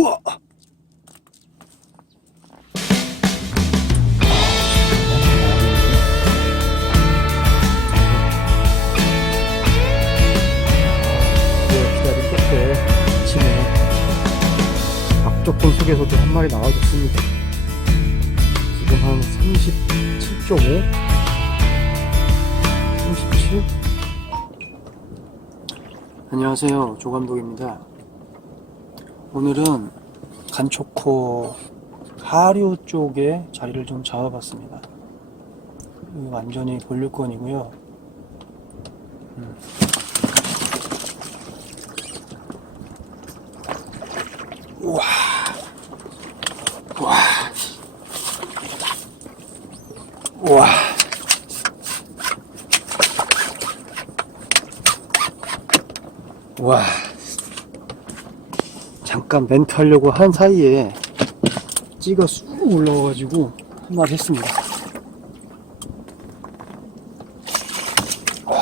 우와! 기다린 끝에 아침에 악조건 속에서도 한 마리 나와줬습니다. 지금 한 37.5? 37? 안녕하세요. 조감독입니다. 오늘은 간초코 하류 쪽에 자리를 좀 잡아봤습니다. 완전히 본류권이고요. 음. 우와, 우와, 우와. 와 잠깐 멘트 하려고 한 사이에 찌가 쑥 올라와가지고 한 마리 했습니다. 와,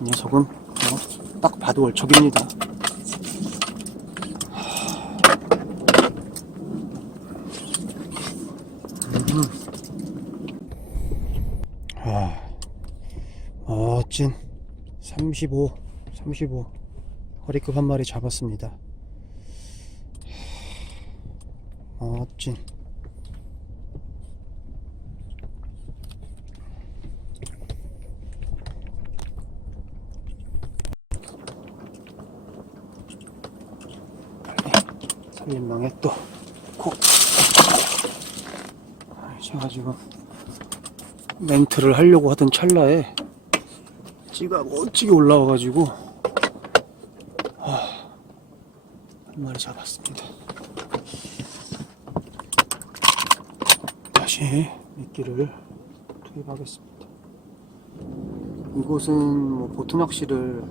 이 녀석은 어, 딱 봐도 월척입니다. 아, 멋진 35 35 허리급 한 마리 잡았습니다. 멋진 살림망에 또 콕. 아, 제가 지금 멘트를 하려고 하던 찰나에 찌가 멋지게 올라와가지고 아, 한 마리 잡았습니다. 다시 미끼를 투입하겠습니다. 이곳은 뭐 보트 낚시를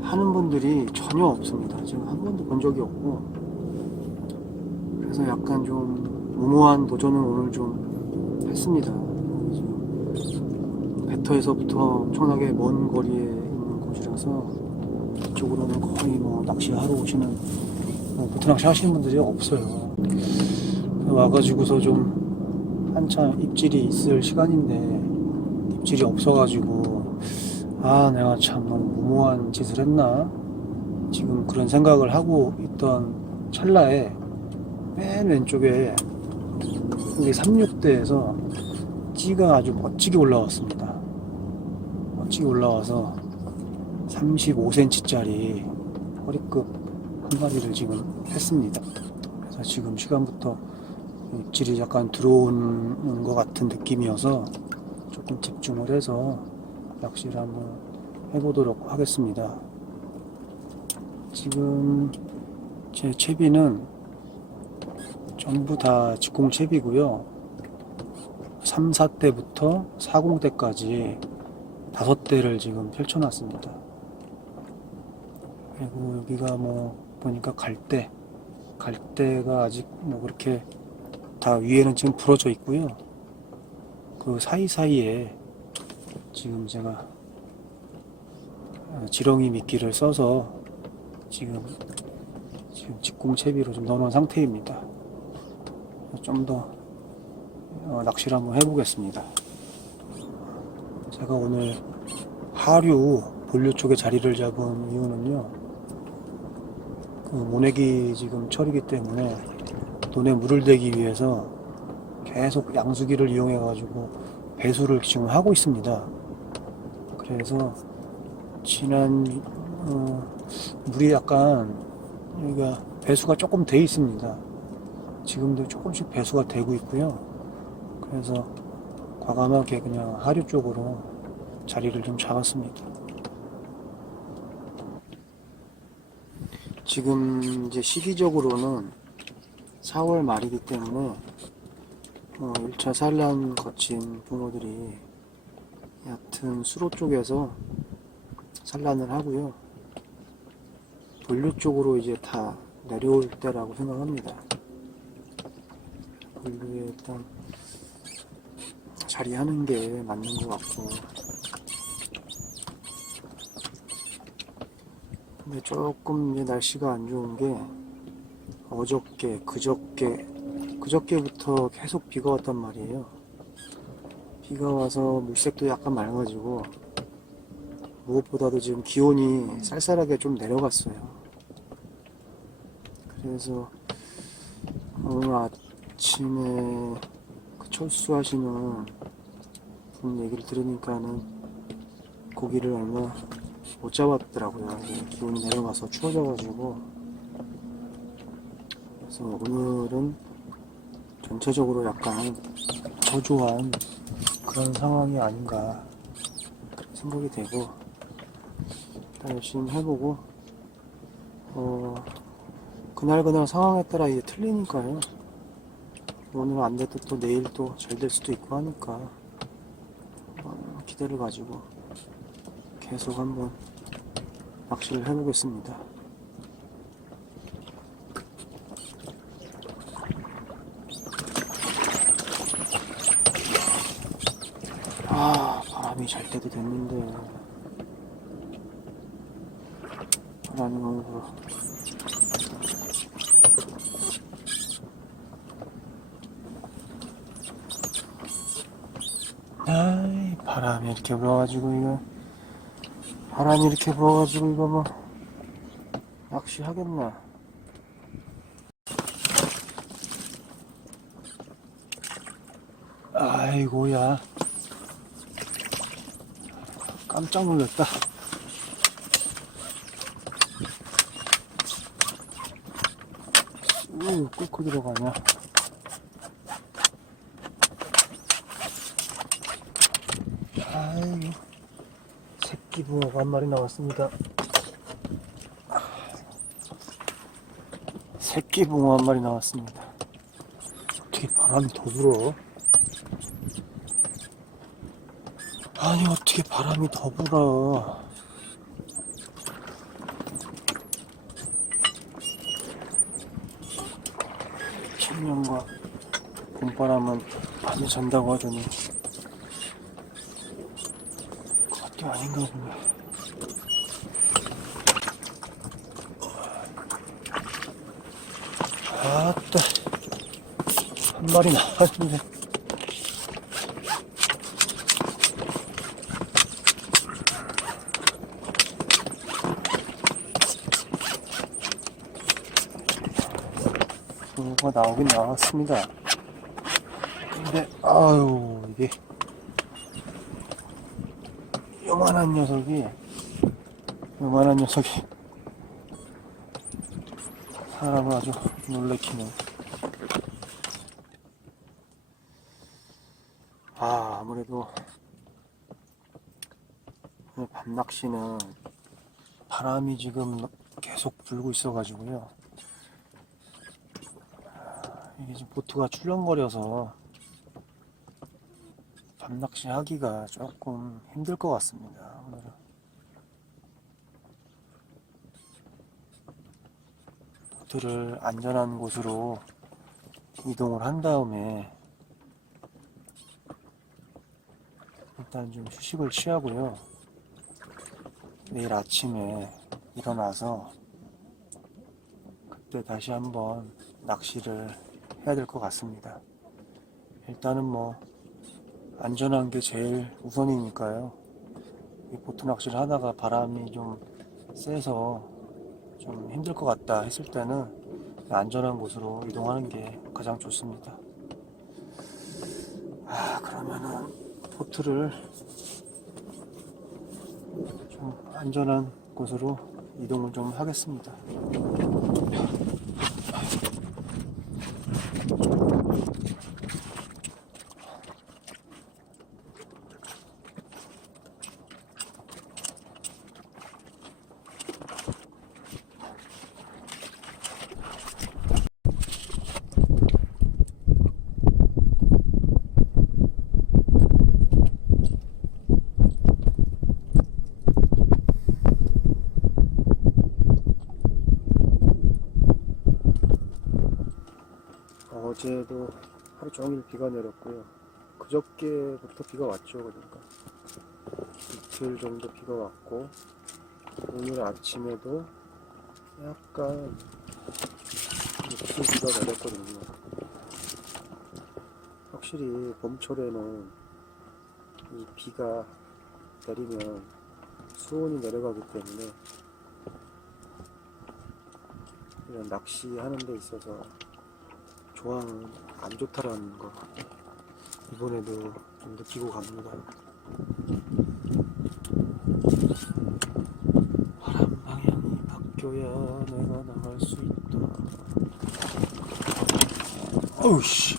하는 분들이 전혀 없습니다. 지금 한 번도 본 적이 없고 그래서 약간 좀 무모한 도전을 오늘 좀 했습니다. 배터에서부터 엄청나게 먼 거리에 있는 곳이라서 이쪽으로는 거의 뭐 낚시하러 오시는 뭐 보트 낚시 하시는 분들이 없어요. 와가지고서 좀 한참 입질이 있을 시간인데 입질이 없어가지고 아 내가 참 너무 무모한 짓을 했나 지금 그런 생각을 하고 있던 찰나에 맨 왼쪽에 여기 36대에서 찌가 아주 멋지게 올라왔습니다. 멋지게 올라와서 35cm짜리 허리급 한 마리를 지금 했습니다. 그래서 지금 시간부터 입질이 약간 들어오는 것 같은 느낌이어서 조금 집중을 해서 낚시를 한번 해보도록 하겠습니다. 지금 제 채비는 전부 다 직공 채비고요. 3, 4대부터 40대까지 다섯 대를 지금 펼쳐놨습니다. 그리고 여기가 뭐 보니까 갈대, 갈대가 아직 뭐 그렇게 다 위에는 지금 부러져 있고요. 그 사이사이에 지금 제가 어, 지렁이 미끼를 써서 지금 지금 직공 채비로 좀 넣어놓은 상태입니다. 좀더 어, 낚시를 한번 해보겠습니다. 제가 오늘 하류 본류 쪽에 자리를 잡은 이유는요. 그 모내기 지금 철이기 때문에 돈에 물을 대기 위해서 계속 양수기를 이용해 가지고 배수를 지금 하고 있습니다. 그래서 지난 어, 물이 약간 여기가 배수가 조금 돼 있습니다. 지금도 조금씩 배수가 되고 있고요. 그래서 과감하게 그냥 하류 쪽으로 자리를 좀 잡았습니다. 지금 이제 시기적으로는 4월 말이기 때문에 어, 1차 산란 거친 붕어들이 얕은 수로 쪽에서 산란을 하고요. 본류 쪽으로 이제 다 내려올 때라고 생각합니다. 본류에 일단 자리하는 게 맞는 것 같고 근데 조금 이제 날씨가 안 좋은 게 어저께, 그저께, 그저께부터 계속 비가 왔단 말이에요. 비가 와서 물색도 약간 맑아지고, 무엇보다도 지금 기온이 쌀쌀하게 좀 내려갔어요. 그래서 오늘 아침에 그 철수하시는 분 얘기를 들으니까는 고기를 얼마 못 잡았더라고요. 기온이 내려가서 추워져가지고. 그래서 오늘은 전체적으로 약간 저조한 그런 상황이 아닌가 생각이 되고 일단 열심히 해보고 어 그날 그날 상황에 따라 이게 틀리니까요. 오늘 안 돼도 또 내일 또 잘 될 수도 있고 하니까 어, 기대를 가지고 계속 한번 낚시를 해보겠습니다. 아, 바람이 잘 때도 됐는데. 너무 불어. 아이, 바람이 이렇게 불어가지고, 이거. 바람이 이렇게 불어가지고, 이거 뭐. 낚시 하겠나. 아이고야. 깜짝 놀랐다. 우, 끓고 들어가냐. 아이고, 새끼 붕어가 한 마리 나왔습니다. 새끼 붕어 한 마리 나왔습니다. 어떻게 바람이 더 불어? 아니 어떻게 바람이 더 불어? 천년과 봄바람은 많이 잔다고 하더니 그것도 아닌가 보네. 아따 한 마리 나왔는데 뭐가 나오긴 나왔습니다. 근데 아유 이게. 요만한 녀석이 요만한 녀석이. 사람을 아주 놀래키는. 아 아무래도 밤낚시는 바람이 지금 계속 불고 있어 가지고요 이게 지금 보트가 출렁거려서 밤낚시 하기가 조금 힘들 것 같습니다. 오늘은. 보트를 안전한 곳으로 이동을 한 다음에 일단 좀 휴식을 취하고요. 내일 아침에 일어나서 그때 다시 한번 낚시를 해야 될 것 같습니다. 일단은 뭐 안전한 게 제일 우선이니까요. 이 보트 낚시를 하다가 바람이 좀 세서 좀 힘들 것 같다 했을 때는 안전한 곳으로 이동하는 게 가장 좋습니다. 아 그러면은 보트를 좀 안전한 곳으로 이동을 좀 하겠습니다. 어제도 하루 종일 비가 내렸고요. 그저께부터 비가 왔죠. 그러니까 이틀 정도 비가 왔고 오늘 아침에도 약간 무슨 비가 내렸거든요. 확실히 봄철에는 이 비가 내리면 수온이 내려가기 때문에 이런 낚시하는 데 있어서 조항은 안 좋다라는 거 이번에도 좀 느끼고 갑니다. 바람 방향이 바뀌어야 내가 나갈 수 있다. 어우 씨.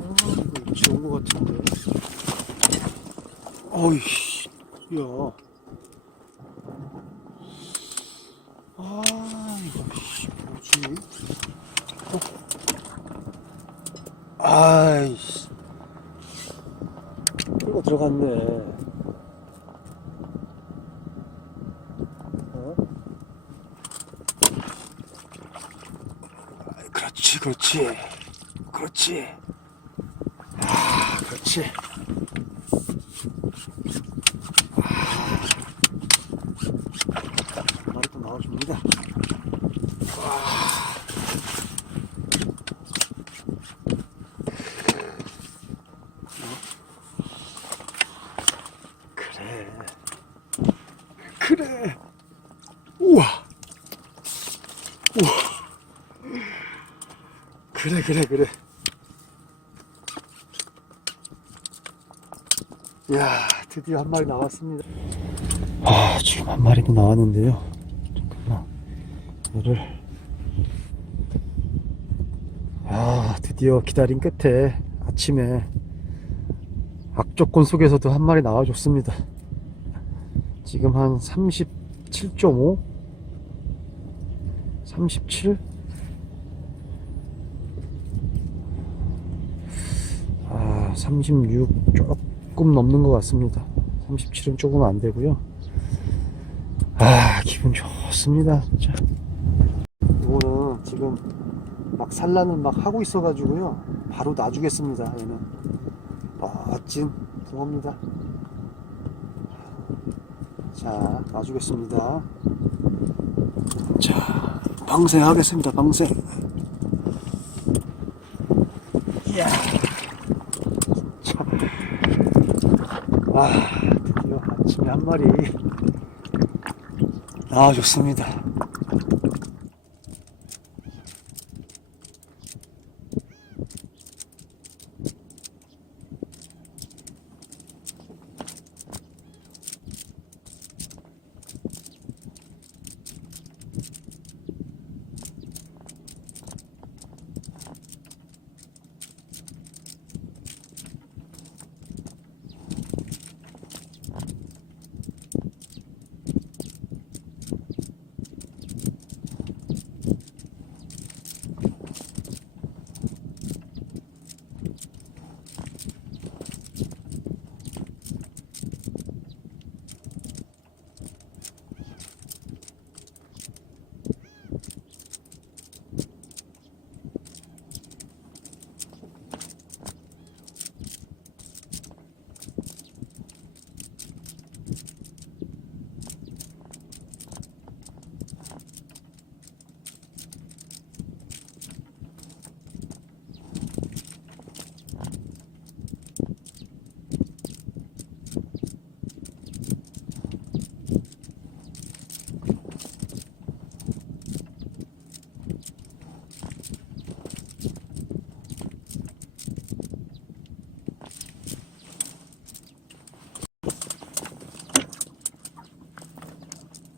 아, 이거 지온 것 같은데. 어이씨, 야. 아, 이거, 씨, 뭐지? 어? 아이씨. 이거 들어갔네. 그렇지, 그렇지. 그렇지. 아, 그렇지. 아, 말이 또 나와줍니다. 그래. 그래. 우와. 우와. 그래, 그래. 이야, 드디어 한 마리 나왔습니다. 아, 지금 한 마리도 나왔는데요. 잠깐만. 얘를. 아, 드디어 기다린 끝에 아침에 악조건 속에서도 한 마리 나와줬습니다. 지금 한 37.5? 37? 아, 36 조금 넘는 것 같습니다. 37은 조금 안 되고요. 아, 기분 좋습니다, 진짜. 이거는 지금 막 산란을 막 하고 있어가지고요. 바로 놔주겠습니다, 얘는. 멋진 붕어입니다. 자, 놔주겠습니다. 자, 방생하겠습니다, 방생. 이야. 자, 아, 드디어 아침에 한 마리 나와줬습니다.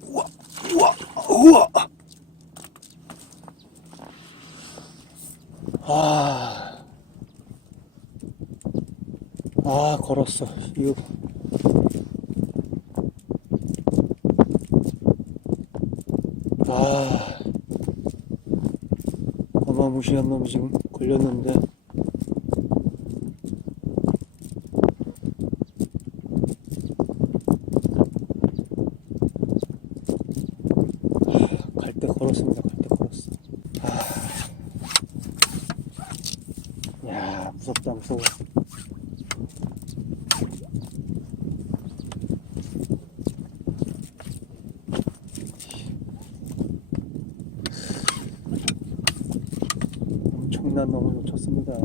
우와, 우와, 우와. 아, 아, 걸었어. 이거. 아, 어마무시한 놈이 지금 걸렸는데. 갈 때 걸었습니다. 갈 때 걸었어. 아. 야, 무섭다, 무서워. 장난 너무 놓쳤습니다.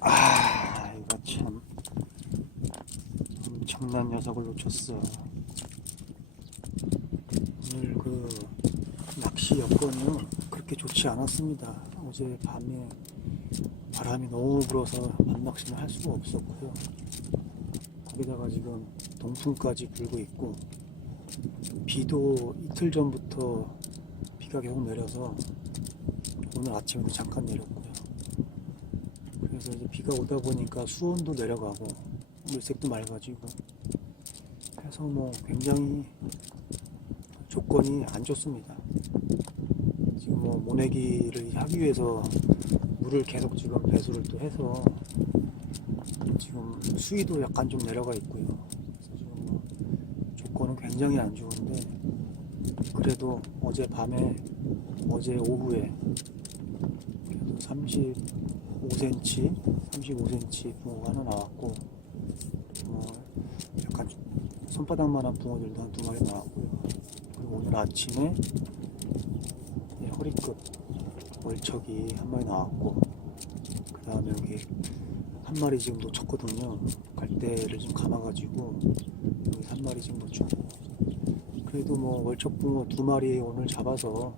아, 이거 참 엄청난 녀석을 놓쳤어. 오늘 그 낚시 여건은 그렇게 좋지 않았습니다. 어제 밤에 바람이 너무 불어서 밤낚시는 할 수가 없었고요. 거기다가 지금 동풍까지 불고 있고 비도 이틀 전부터 비가 계속 내려서 오늘 아침에도 잠깐 내렸고요. 그래서 이제 비가 오다 보니까 수온도 내려가고 물색도 맑아지고 해서 뭐 굉장히 조건이 안 좋습니다. 지금 뭐 모내기를 하기 위해서 물을 계속 지금 배수를 또 해서 지금 수위도 약간 좀 내려가 있고요. 그래서 지금 뭐 조건은 굉장히 안 좋은데 그래도 어제 밤에 어제 오후에 그래도 35cm, 35cm 붕어가 하나 나왔고 뭐 약간 손바닥만한 붕어들도 한 두 마리 나왔고요. 그리고 오늘 아침에 이 허리끝 월척이 한 마리 나왔고 그 다음에 여기 한 마리 지금 놓쳤거든요. 갈대를 좀 감아가지고 여기 한 마리 지금 놓쳤고 그래도 뭐 월척붕어 두 마리 오늘 잡아서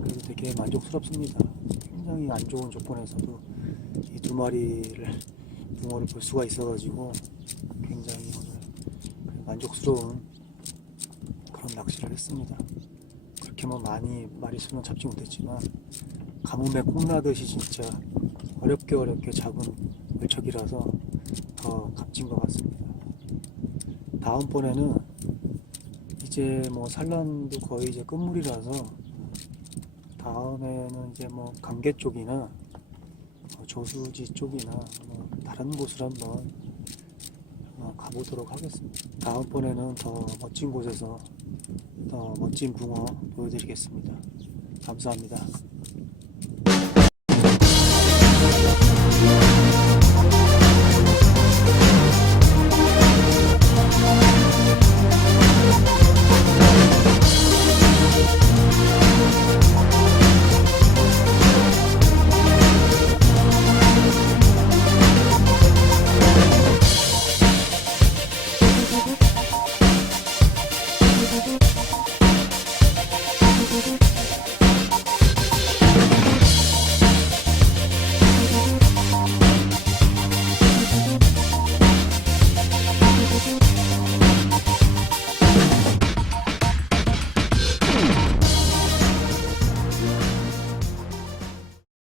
그래도 되게 만족스럽습니다. 굉장히 안 좋은 조건에서도 이 두 마리를 붕어를 볼 수가 있어가지고 굉장히 오늘 만족스러운 그런 낚시를 했습니다. 그렇게 뭐 많이 마리수는 잡지 못했지만 가뭄에 콩나듯이 진짜 어렵게 어렵게 잡은 월척이라서 더 값진 것 같습니다. 다음번에는 이제 뭐 산란도 거의 이제 끝물이라서 다음에는 이제 뭐 강계 쪽이나 뭐 저수지 쪽이나 뭐 다른 곳을 한번 어, 가보도록 하겠습니다. 다음번에는 더 멋진 곳에서 더 멋진 붕어 보여드리겠습니다. 감사합니다.